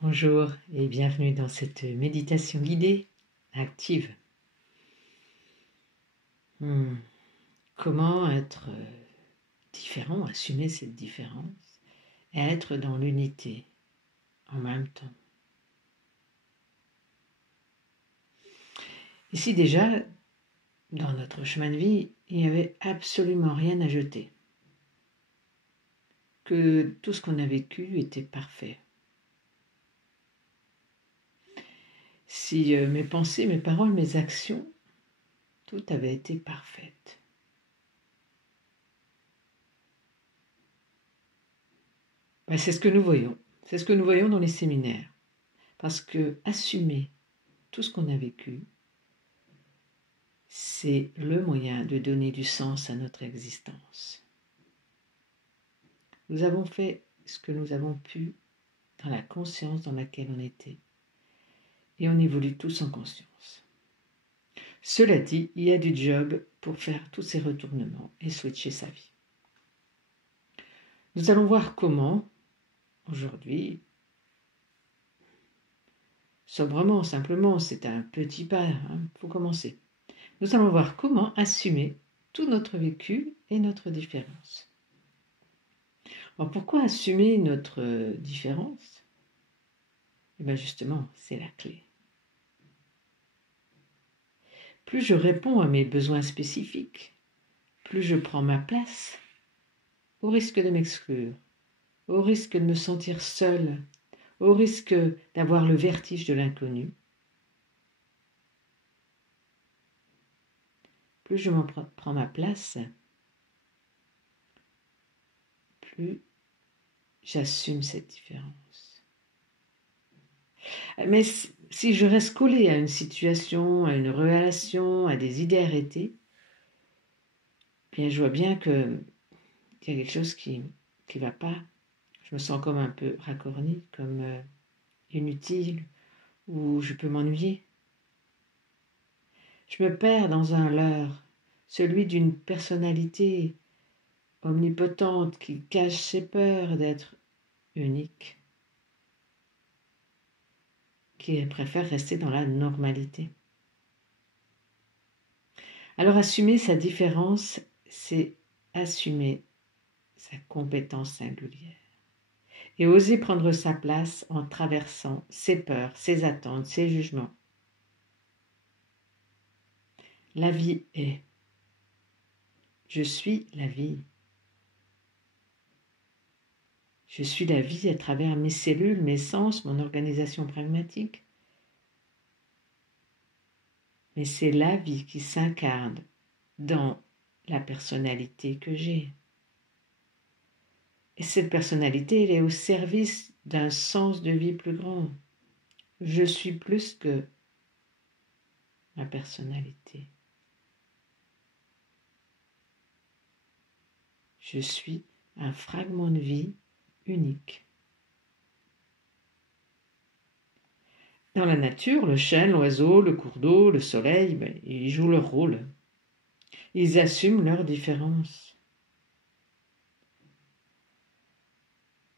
Bonjour et bienvenue dans cette méditation guidée active. Comment être différent, assumer cette différence et être dans l'unité en même temps. Ici déjà, dans notre chemin de vie, il n'y avait absolument rien à jeter. Que tout ce qu'on a vécu était parfait. Si mes pensées, mes paroles, mes actions, tout avait été parfait. C'est ce que nous voyons. C'est ce que nous voyons dans les séminaires. Parce que assumer tout ce qu'on a vécu, c'est le moyen de donner du sens à notre existence. Nous avons fait ce que nous avons pu dans la conscience dans laquelle on était. Et on évolue tous en conscience. Cela dit, il y a du job pour faire tous ces retournements et switcher sa vie. Nous allons voir comment, aujourd'hui, sobrement, simplement, c'est un petit pas, faut commencer. Nous allons voir comment assumer tout notre vécu et notre différence. Alors pourquoi assumer notre différence ? Eh bien justement, c'est la clé. Plus je réponds à mes besoins spécifiques, plus je prends ma place, au risque de m'exclure, au risque de me sentir seule, au risque d'avoir le vertige de l'inconnu. Plus je prends ma place, plus j'assume cette différence. Mais si je reste collée à une situation, à une relation, à des idées arrêtées, bien je vois bien qu'il y a quelque chose qui ne va pas. Je me sens comme un peu racornie, comme inutile, ou je peux m'ennuyer. Je me perds dans un leurre, celui d'une personnalité omnipotente qui cache ses peurs d'être unique, qui préfère rester dans la normalité. Alors assumer sa différence, c'est assumer sa compétence singulière et oser prendre sa place en traversant ses peurs, ses attentes, ses jugements. La vie est. Je suis la vie. Je suis la vie à travers mes cellules, mes sens, mon organisation pragmatique. Mais c'est la vie qui s'incarne dans la personnalité que j'ai. Et cette personnalité, elle est au service d'un sens de vie plus grand. Je suis plus que ma personnalité. Je suis un fragment de vie unique. Dans la nature, le chêne, l'oiseau, le cours d'eau, le soleil, ils jouent leur rôle. Ils assument leurs différences.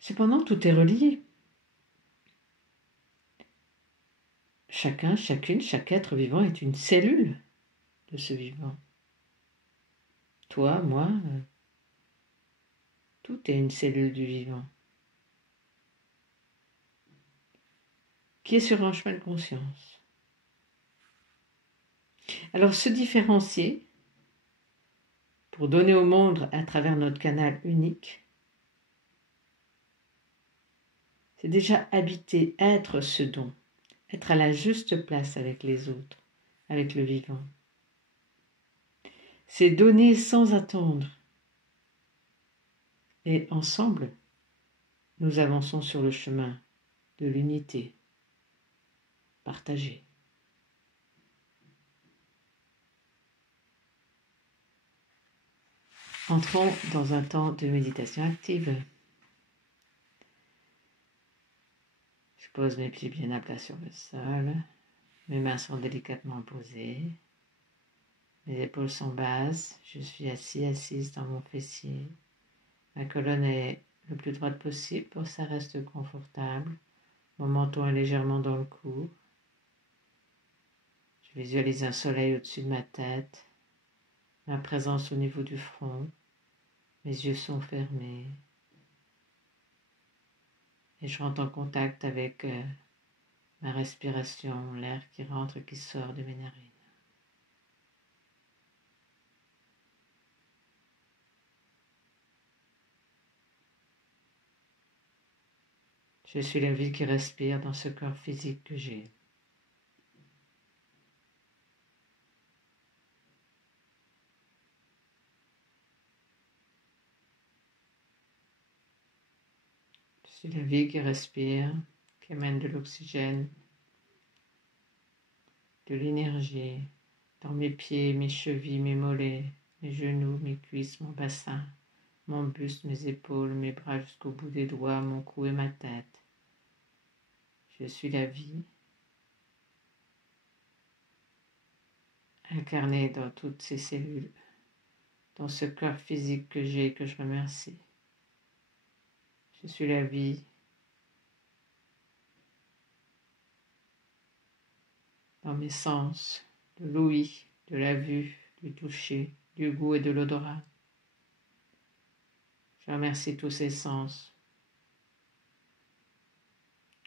Cependant, tout est relié. Chacun, chacune, chaque être vivant est une cellule de ce vivant. Toi, moi, tout est une cellule du vivant qui est sur un chemin de conscience. Alors, se différencier pour donner au monde à travers notre canal unique, c'est déjà habiter, être ce don, être à la juste place avec les autres, avec le vivant. C'est donner sans attendre. Et ensemble, nous avançons sur le chemin de l'unité partagée. Entrons dans un temps de méditation active. Je pose mes pieds bien à plat sur le sol. Mes mains sont délicatement posées. Mes épaules sont basses. Je suis assise dans mon fessier. Ma colonne est le plus droite possible pour que ça reste confortable. Mon menton est légèrement dans le cou. Je visualise un soleil au-dessus de ma tête, ma présence au niveau du front. Mes yeux sont fermés. Et je rentre en contact avec ma respiration, l'air qui rentre et qui sort de mes narines. Je suis la vie qui respire dans ce corps physique que j'ai. Je suis la vie qui respire, qui amène de l'oxygène, de l'énergie dans mes pieds, mes chevilles, mes mollets, mes genoux, mes cuisses, mon bassin, mon buste, mes épaules, mes bras jusqu'au bout des doigts, mon cou et ma tête. Je suis la vie, incarnée dans toutes ces cellules, dans ce corps physique que j'ai et que je remercie. Je suis la vie dans mes sens, de l'ouïe, de la vue, du toucher, du goût et de l'odorat. Je remercie tous ces sens,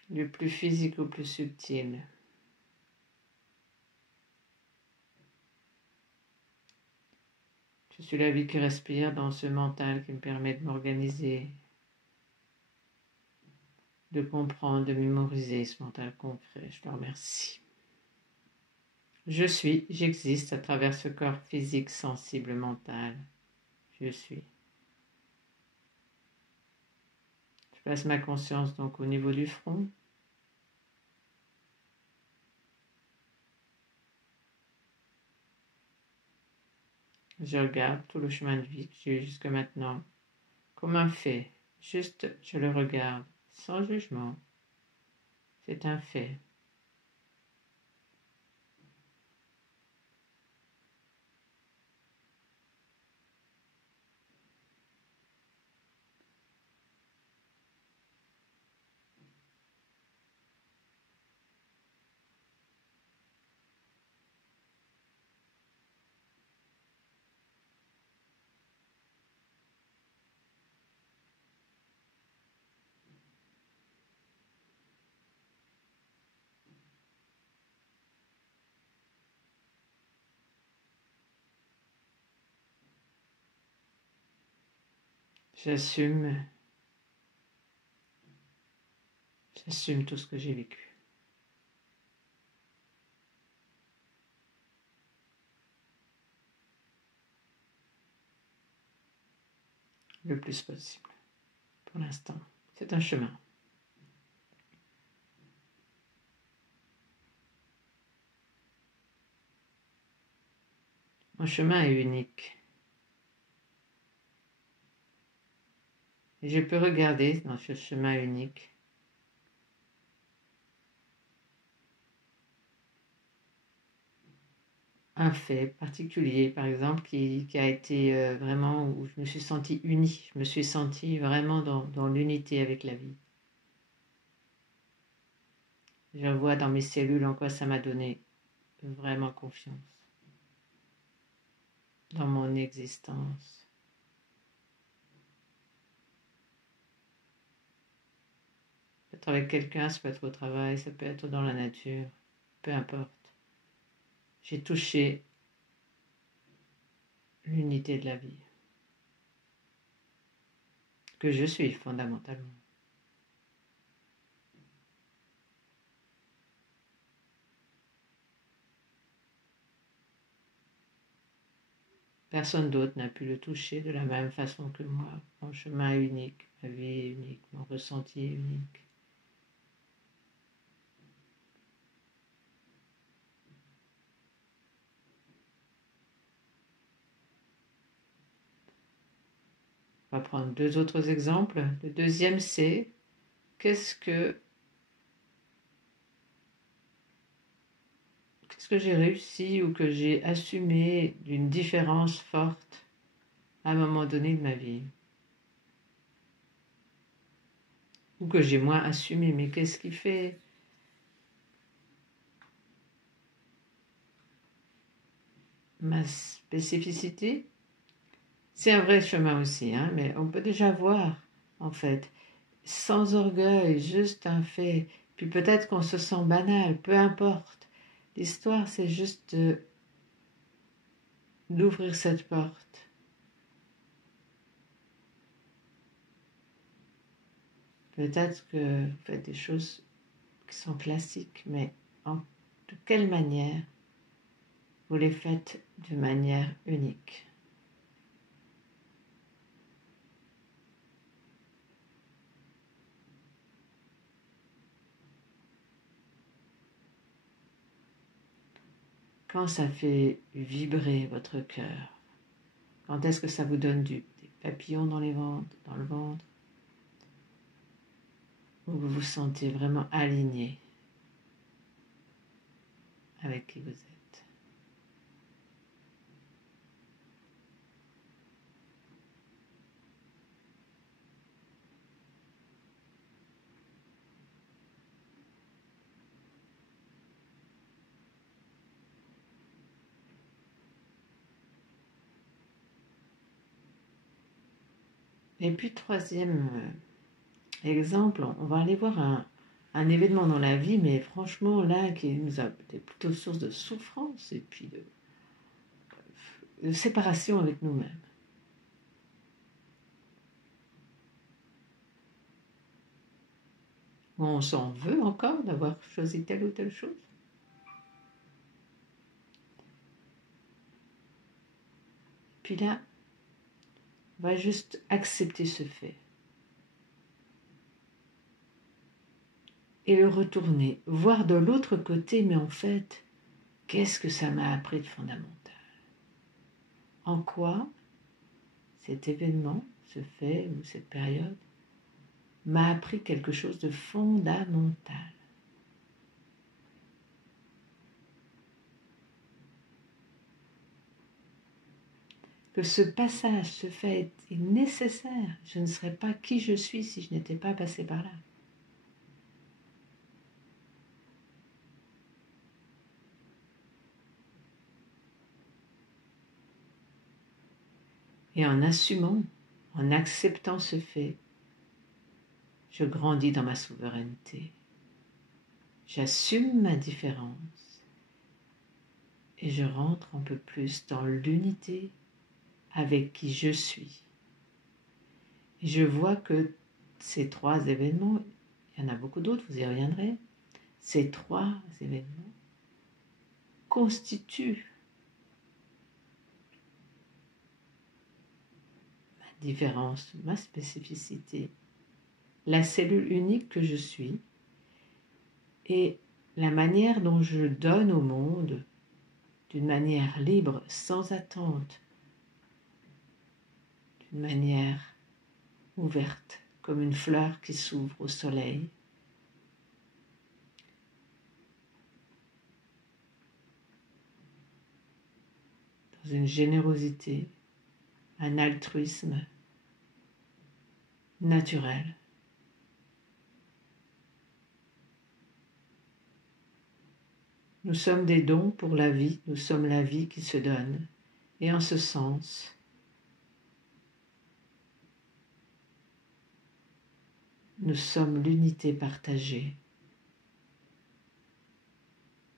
du plus physique au plus subtil. Je suis la vie qui respire dans ce mental qui me permet de m'organiser, de comprendre, de mémoriser ce mental concret. Je le remercie. Je suis, j'existe à travers ce corps physique, sensible, mental. Je suis. Je place ma conscience donc au niveau du front. Je regarde tout le chemin de vie que j'ai eu jusque maintenant comme un fait. Juste, je le regarde sans jugement. C'est un fait. J'assume tout ce que j'ai vécu. Le plus possible. Pour l'instant, c'est un chemin. Mon chemin est unique. Et je peux regarder dans ce chemin unique un fait particulier, par exemple, qui a été vraiment où je me suis sentie unie, je me suis sentie vraiment dans l'unité avec la vie. Je vois dans mes cellules en quoi ça m'a donné vraiment confiance dans mon existence. Ça peut être avec quelqu'un, ça peut être au travail, ça peut être dans la nature, peu importe. J'ai touché l'unité de la vie, que je suis fondamentalement. Personne d'autre n'a pu le toucher de la même façon que moi. Mon chemin est unique, ma vie est unique, mon ressenti est unique. On va prendre deux autres exemples. Le deuxième, c'est qu'est-ce que j'ai réussi ou que j'ai assumé d'une différence forte à un moment donné de ma vie. ou que j'ai moins assumé. Mais qu'est-ce qui fait ma spécificité? C'est un vrai chemin aussi, hein, mais on peut déjà voir, en fait, sans orgueil, juste un fait. Puis peut-être qu'on se sent banal, peu importe. L'histoire, c'est juste d'ouvrir cette porte. Peut-être que vous faites des choses qui sont classiques, mais de quelle manière vous les faites de manière unique. Quand ça fait vibrer votre cœur, quand est-ce que ça vous donne des papillons dans le ventre, où vous vous sentez vraiment aligné avec qui vous êtes. Et puis troisième exemple, on va aller voir un événement dans la vie, mais franchement là, qui nous a été plutôt source de souffrance et puis de séparation avec nous-mêmes. On s'en veut encore d'avoir choisi telle ou telle chose. Puis là, on va juste accepter ce fait. Et le retourner, voir de l'autre côté, mais en fait, qu'est-ce que ça m'a appris de fondamental? En quoi cet événement, ce fait ou cette période m'a appris quelque chose de fondamental? Que ce passage, ce fait est nécessaire. Je ne serais pas qui je suis si je n'étais pas passé par là. Et en assumant, en acceptant ce fait, je grandis dans ma souveraineté. J'assume ma différence et je rentre un peu plus dans l'unité avec qui je suis. Et je vois que ces trois événements, il y en a beaucoup d'autres, vous y reviendrez, ces trois événements constituent ma différence, ma spécificité, la cellule unique que je suis et la manière dont je donne au monde d'une manière libre, sans attente, d'une manière ouverte, comme une fleur qui s'ouvre au soleil. Dans une générosité, un altruisme naturel. Nous sommes des dons pour la vie, nous sommes la vie qui se donne. Et en ce sens, nous sommes l'unité partagée.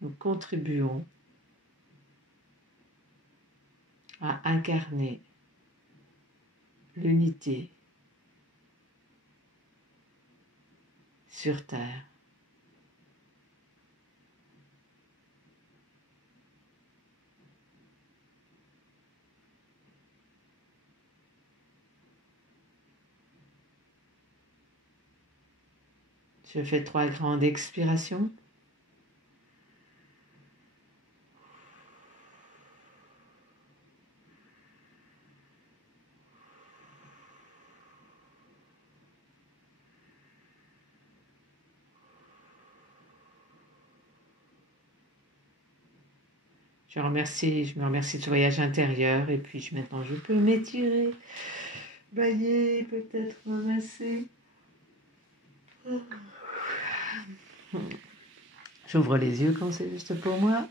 Nous contribuons à incarner l'unité sur Terre. Je fais 3 grandes expirations. Je me remercie de ce voyage intérieur et puis maintenant je peux m'étirer, bailler, peut-être me masser. J'ouvre les yeux quand c'est juste pour moi.